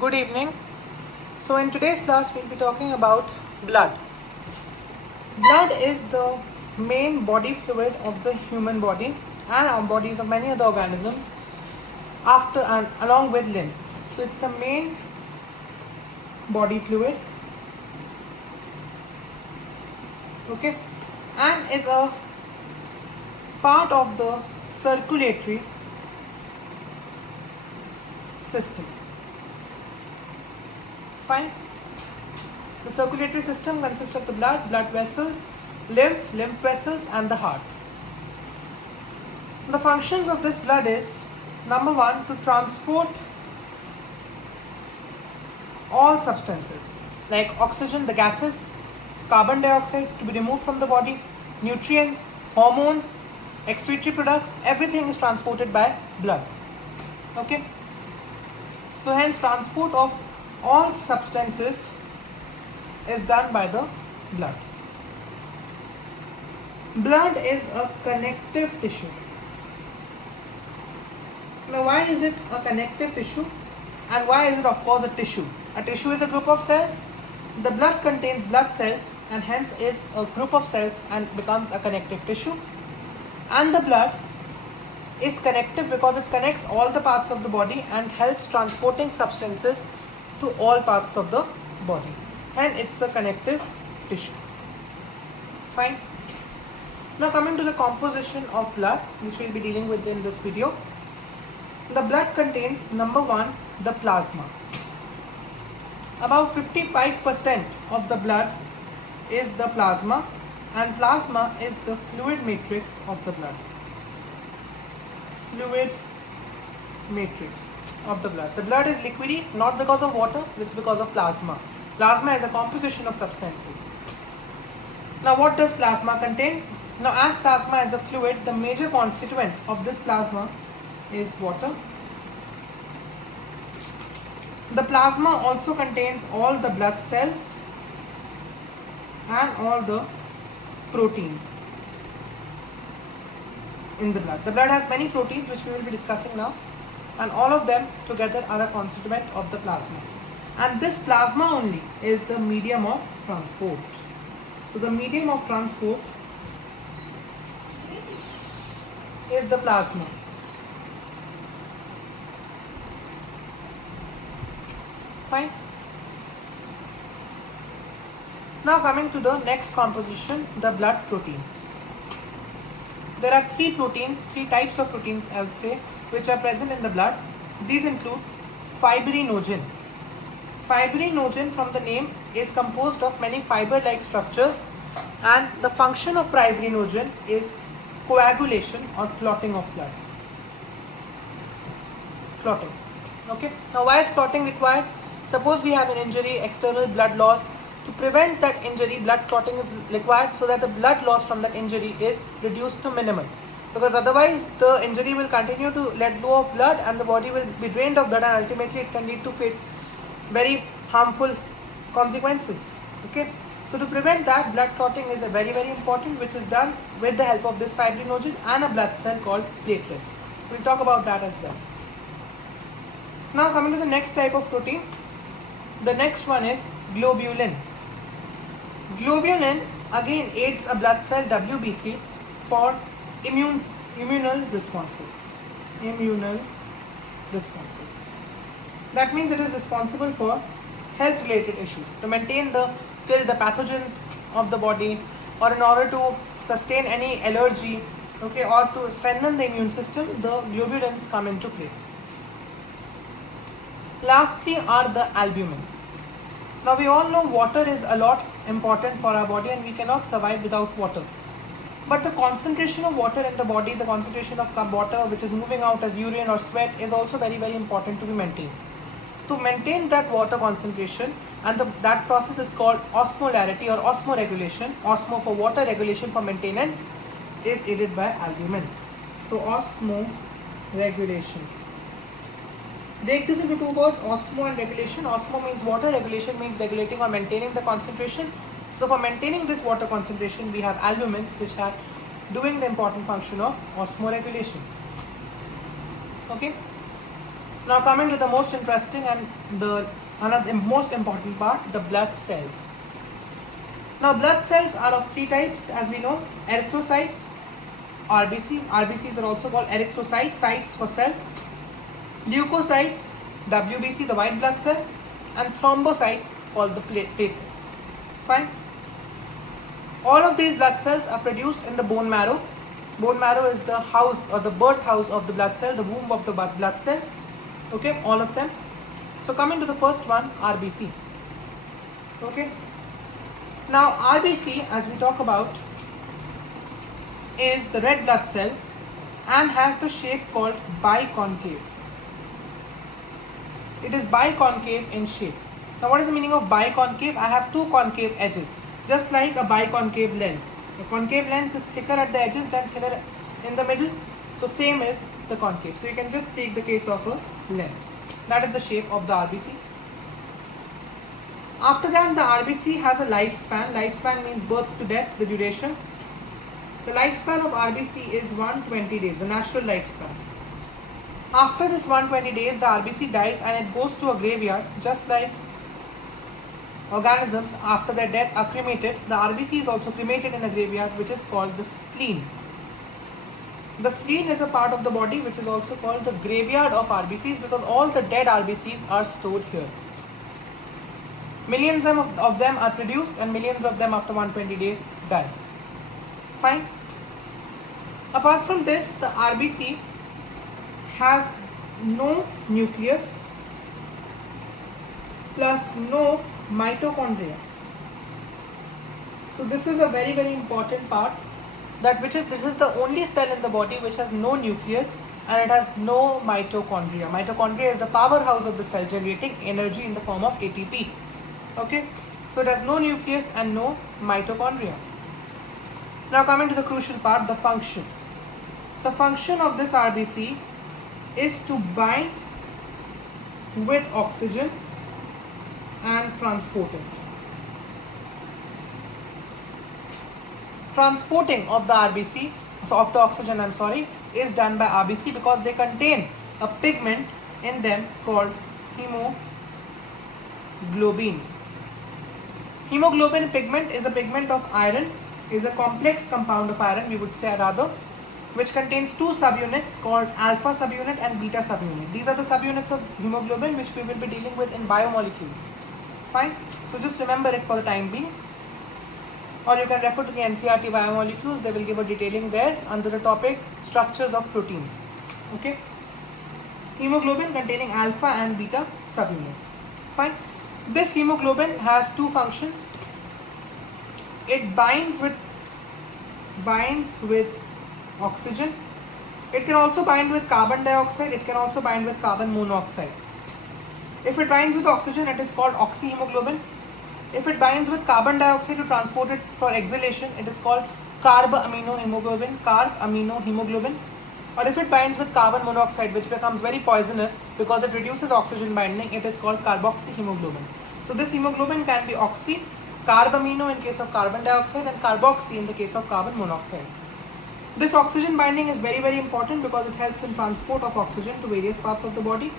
Good evening. So in today's class we'll be talking about blood. Blood is the main body fluid of the human body and our bodies of many other organisms after and along with lymph. So it's the main body fluid, okay, and is a part of the circulatory system. Fine. The circulatory system consists of the blood vessels, lymph vessels and the heart. The functions of this blood is, number one, to transport all substances like oxygen, the gases, carbon dioxide to be removed from the body, nutrients, hormones, excretory products, everything is transported by bloods. Okay. So hence transport of all substances is done by the blood. Blood is a connective tissue. Now why is it a connective tissue and why is it of course a tissue? A tissue is a group of cells. The blood contains blood cells and hence is a group of cells and becomes a connective tissue. And the blood is connective because it connects all the parts of the body and helps transporting substances to all parts of the body. Hence it's a connective tissue. Fine. Now coming to the composition of blood, which we'll be dealing with in this video. The blood contains, number one, the plasma. About 55% of the blood is the plasma, and plasma is the fluid matrix of the blood. Fluid matrix of the blood. The blood is liquidy not because of water, it's because of plasma. Plasma is a composition of substances. Now what does plasma contain? Now as plasma is a fluid, the major constituent of this plasma is water. The plasma also contains all the blood cells and all the proteins in the blood. The blood has many proteins which we will be discussing now, and all of them together are a constituent of the plasma. And this plasma only is the medium of transport. So the medium of transport is the plasma. Fine. Now coming to the next composition, the blood proteins. There are three types of proteins I would say, which are present in the blood. These include fibrinogen. Fibrinogen from the name is composed of many fiber-like structures, and the function of fibrinogen is coagulation or clotting of blood. Clotting. Okay. Now why is clotting required? Suppose we have an injury, external blood loss. To prevent that injury, blood clotting is required so that the blood loss from that injury is reduced to minimum. Because otherwise the injury will continue to let go of blood and the body will be drained of blood, and ultimately it can lead to very harmful consequences. Okay. So to prevent that, blood clotting is a very important, which is done with the help of this fibrinogen and a blood cell called platelet. We'll talk about that as well. Now coming to the next type of protein. The next one is globulin. Globulin again aids a blood cell WBC for immunal responses. Immunal responses. That means it is responsible for health related issues, to kill the pathogens of the body, or in order to sustain any allergy, okay, or to strengthen the immune system. The globulins come into play. Lastly are the albumins. Now we all know water is a lot important for our body and we cannot survive without water. But the concentration of water in the body, the concentration of water which is moving out as urine or sweat, is also very important to be maintained. To maintain that water concentration, and that process is called osmolarity or osmoregulation. Osmo for water, regulation for maintenance, is aided by albumin. So osmoregulation. Break this into two words, osmo and regulation. Osmo means water, regulation means regulating or maintaining the concentration. So for maintaining this water concentration, we have albumins which are doing the important function of osmoregulation. Okay. Now coming to the most interesting and the another most important part, the blood cells. Now blood cells are of three types as we know: erythrocytes, RBC. RBCs are also called erythrocytes, sites for cell. Leukocytes, WBC, the white blood cells, and thrombocytes called the platelets. Fine. All of these blood cells are produced in the bone marrow. Bone marrow is the house or the birth house of the blood cell, the womb of the blood cell. Okay, all of them. So coming to the first one, RBC. Okay. Now RBC, as we talk about, is the red blood cell and has the shape called biconcave. It is biconcave in shape. Now what is the meaning of biconcave? I have two concave edges, just like a biconcave lens. The concave lens is thicker at the edges than thinner in the middle. So same is the concave. So you can just take the case of a lens. That is the shape of the RBC. After that, the RBC has a lifespan. Lifespan means birth to death, the duration. The lifespan of RBC is 120 days, the natural lifespan. After this 120 days, the RBC dies and it goes to a graveyard, just like organisms after their death are cremated. The RBC is also cremated in a graveyard, which is called the spleen. The spleen is a part of the body which is also called the graveyard of RBCs because all the dead RBCs are stored here. Millions of them are produced and millions of them after 120 days die. Fine. Apart from this, the RBC has no nucleus plus no mitochondria. So this is a very, very important part, that this is the only cell in the body which has no nucleus and it has no mitochondria. Mitochondria is the powerhouse of the cell, generating energy in the form of ATP. Okay, so it has no nucleus and no mitochondria. Now coming to the crucial part, the function. The function of this RBC is to bind with oxygen and transport it. Transporting of the RBC, so of the oxygen, is done by RBC because they contain a pigment in them called hemoglobin. Hemoglobin pigment is a pigment of iron, is a complex compound of iron, we would say rather, which contains two subunits called alpha subunit and beta subunit. These are the subunits of hemoglobin which we will be dealing with in biomolecules. Fine. So just remember it for the time being. Or you can refer to the NCERT biomolecules, they will give a detailing there under the topic structures of proteins. Okay. Hemoglobin containing alpha and beta subunits. Fine. This hemoglobin has two functions. It binds with oxygen. It can also bind with carbon dioxide. It can also bind with carbon monoxide. If it binds with oxygen, it is called oxyhemoglobin. If it binds with carbon dioxide to transport it for exhalation, it is called carb-aminohemoglobin, carb-aminohemoglobin. Or if it binds with carbon monoxide, which becomes very poisonous because it reduces oxygen binding, it is called carboxyhemoglobin. So this hemoglobin can be oxy, carb-amino in case of carbon dioxide, and carboxy in the case of carbon monoxide. This oxygen binding is very, very important because it helps in transport of oxygen to various parts of the body.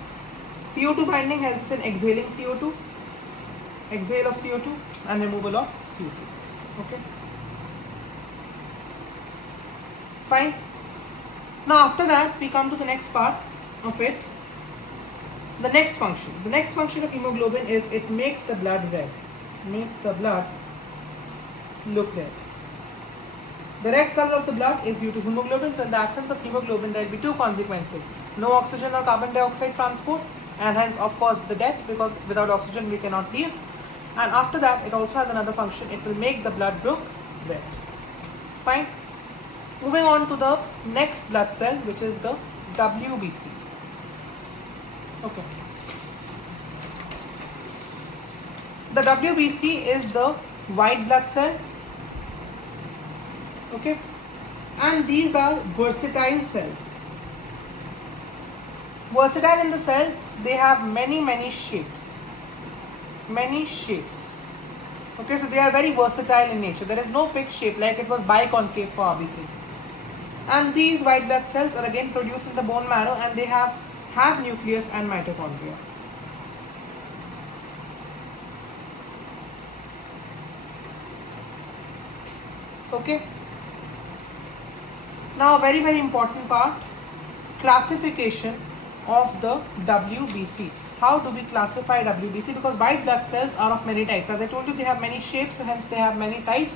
CO2 binding helps in exhaling CO2, exhale of CO2 and removal of CO2. Okay. Fine. Now after that, we come to the next part of it. The next function. The next function of hemoglobin is it makes the blood red. Makes the blood look red. The red color of the blood is due to hemoglobin. So in the absence of hemoglobin, there will be two consequences. No oxygen or carbon dioxide transport, and hence of course the death, because without oxygen we cannot live. And after that, it also has another function. It will make the blood look red. Fine. Moving on to the next blood cell, which is the WBC. Okay. The WBC is the white blood cell. Okay. And these are versatile cells. Versatile in the cells, they have many shapes. Many shapes. Okay, so they are very versatile in nature. There is no fixed shape like it was biconcave for RBC. And these white blood cells are again produced in the bone marrow, and they have have nucleus and mitochondria. Okay. Now a very important part, classification of the WBC. How do we classify WBC? Because white blood cells are of many types. As I told you, they have many shapes, so hence they have many types,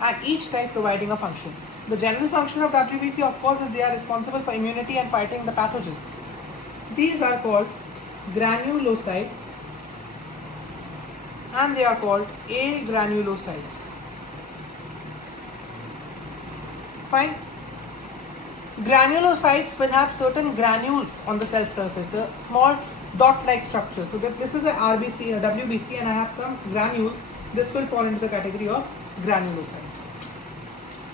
and each type providing a function. The general function of WBC, of course, is they are responsible for immunity and fighting the pathogens. These are called granulocytes and they are called agranulocytes. Fine. Granulocytes will have certain granules on the cell surface, the small dot-like structure. So if this is a RBC, a WBC, and I have some granules, this will fall into the category of granulocyte.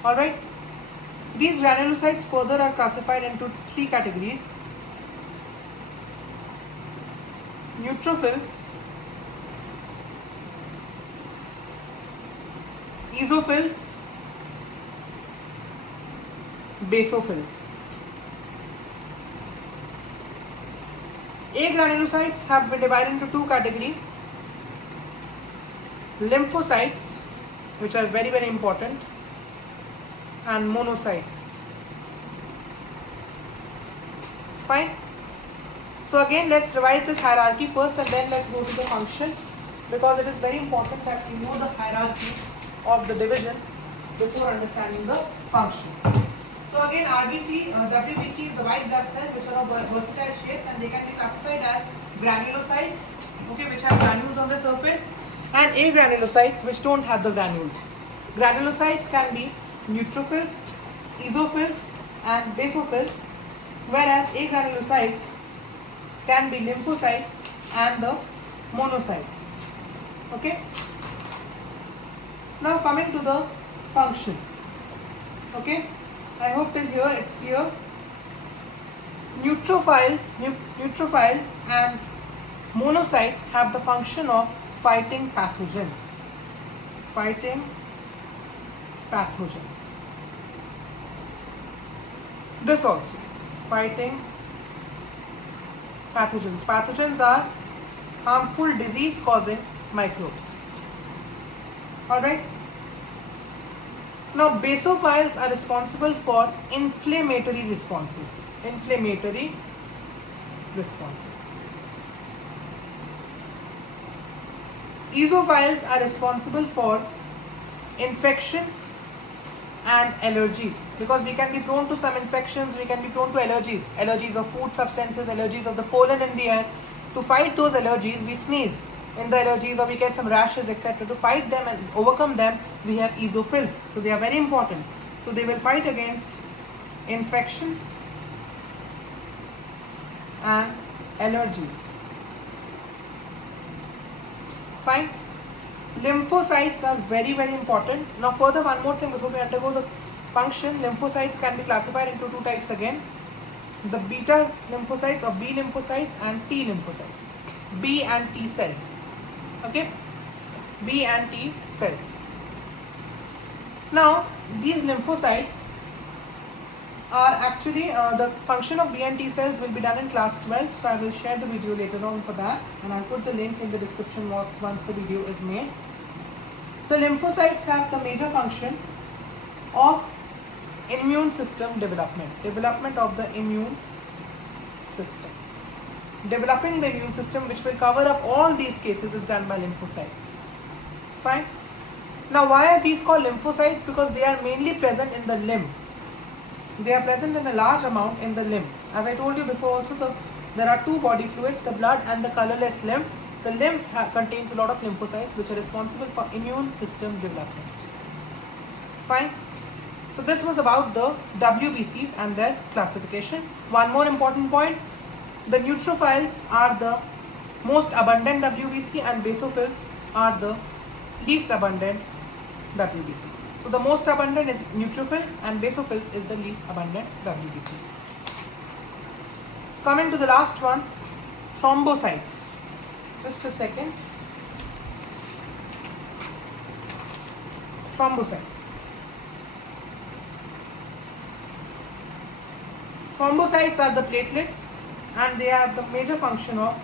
Alright. These granulocytes further are classified into three categories: neutrophils, eosinophils, basophils. Agranulocytes have been divided into two categories: lymphocytes, which are very important, and monocytes. Fine. So again, let's revise this hierarchy first and then let's go to the function, because it is very important that we know the hierarchy of the division before understanding the function. So again, WBC is the white blood cell which are of versatile shapes, and they can be classified as granulocytes, okay, which have granules on the surface, and agranulocytes which don't have the granules. Granulocytes can be neutrophils, eosinophils, and basophils, whereas agranulocytes can be lymphocytes and the monocytes. Okay. Now coming to the function. Okay. I hope till here it's clear. Neutrophils and monocytes have the function of fighting pathogens. This also, fighting pathogens. Pathogens are harmful disease causing microbes. Alright. Now basophils are responsible for inflammatory responses. Eosinophils are responsible for infections and allergies, because we can be prone to some infections, we can be prone to allergies of food substances, allergies of the pollen in the air. To fight those allergies, we sneeze in the allergies or we get some rashes, etc. To fight them and overcome them, we have eosinophils. So they are very important. So they will fight against infections and allergies. Fine. Lymphocytes are very important. Now further, one more thing before we undergo the function. Lymphocytes can be classified into two types again: the beta lymphocytes or B lymphocytes and T lymphocytes, B and T cells. Okay, B and T cells. Now these lymphocytes are actually the function of B and T cells will be done in class 12, so I will share the video later on for that, and I'll put the link in the description box once the video is made. The lymphocytes have the major function of immune system development of the immune system. Developing the immune system, which will cover up all these cases, is done by lymphocytes. Fine. Now why are these called lymphocytes? Because they are mainly present in the lymph. They are present in a large amount in the lymph. As I told you before also, there are two body fluids, the blood and the colorless lymph. The lymph contains a lot of lymphocytes which are responsible for immune system development. Fine. So this was about the WBCs and their classification. One more important point: the neutrophils are the most abundant WBC and basophils are the least abundant WBC. So the most abundant is neutrophils and basophils is the least abundant WBC. Coming to the last one, thrombocytes. Just a second. Thrombocytes. Thrombocytes are the platelets and they have the major function of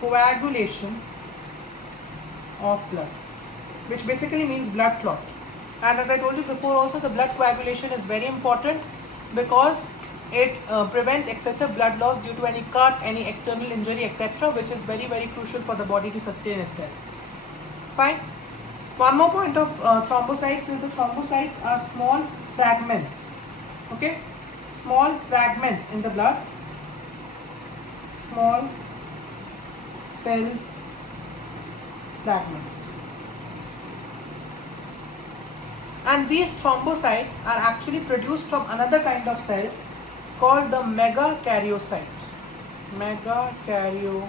coagulation of blood, which basically means blood clot. And as I told you before also, the blood coagulation is very important because it prevents excessive blood loss due to any cut, any external injury, etc., which is very, very crucial for the body to sustain itself. Fine. One more point of thrombocytes is the thrombocytes are small fragments. Okay, small fragments in the blood, small cell fragments. And these thrombocytes are actually produced from another kind of cell called the megakaryocyte. Megakaryocytes.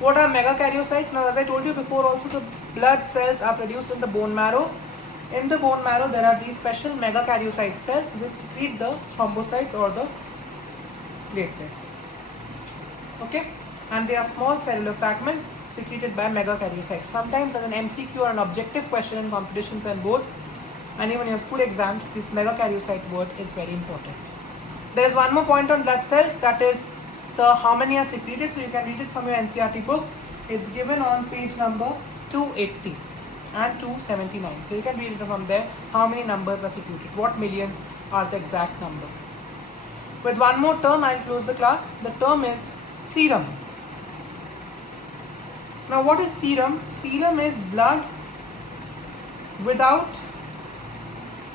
What are megakaryocytes? Now, as I told you before also, the blood cells are produced in the bone marrow. In the bone marrow, there are these special megakaryocyte cells which secrete the thrombocytes or the platelets. Okay? And they are small cellular fragments secreted by megakaryocytes. Sometimes as an MCQ or an objective question in competitions and boards and even your school exams, this megakaryocyte word is very important. There is one more point on blood cells, that is how many are secreted. So you can read it from your NCERT book. It's given on page number 280 and 279. So you can read it from there, how many numbers are secreted, what millions are the exact number. With one more term, I'll close the class. The term is serum. Now what is serum? Serum is blood without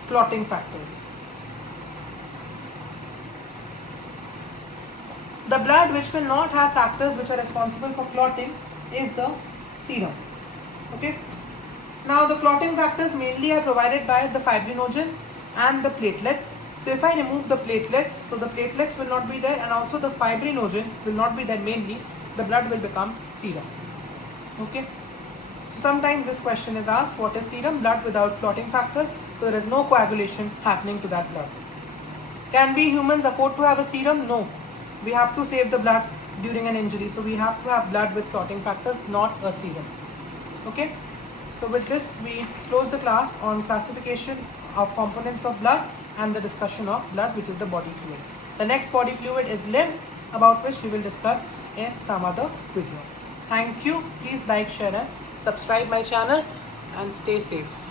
clotting factors. The blood which will not have factors which are responsible for clotting is the serum. Okay. Now the clotting factors mainly are provided by the fibrinogen and the platelets. So if I remove the platelets, so the platelets will not be there and also the fibrinogen will not be there mainly, the blood will become serum. Okay. So sometimes this question is asked, what is serum? Blood without clotting factors. So there is no coagulation happening to that blood. Can we humans afford to have a serum? No. We have to save the blood during an injury. So we have to have blood with clotting factors, not a serum. Okay. So with this, we close the class on classification of components of blood and the discussion of blood, which is the body fluid. The next body fluid is lymph, about which we will discuss in some other video. Thank you. Please like, share and subscribe my channel and stay safe.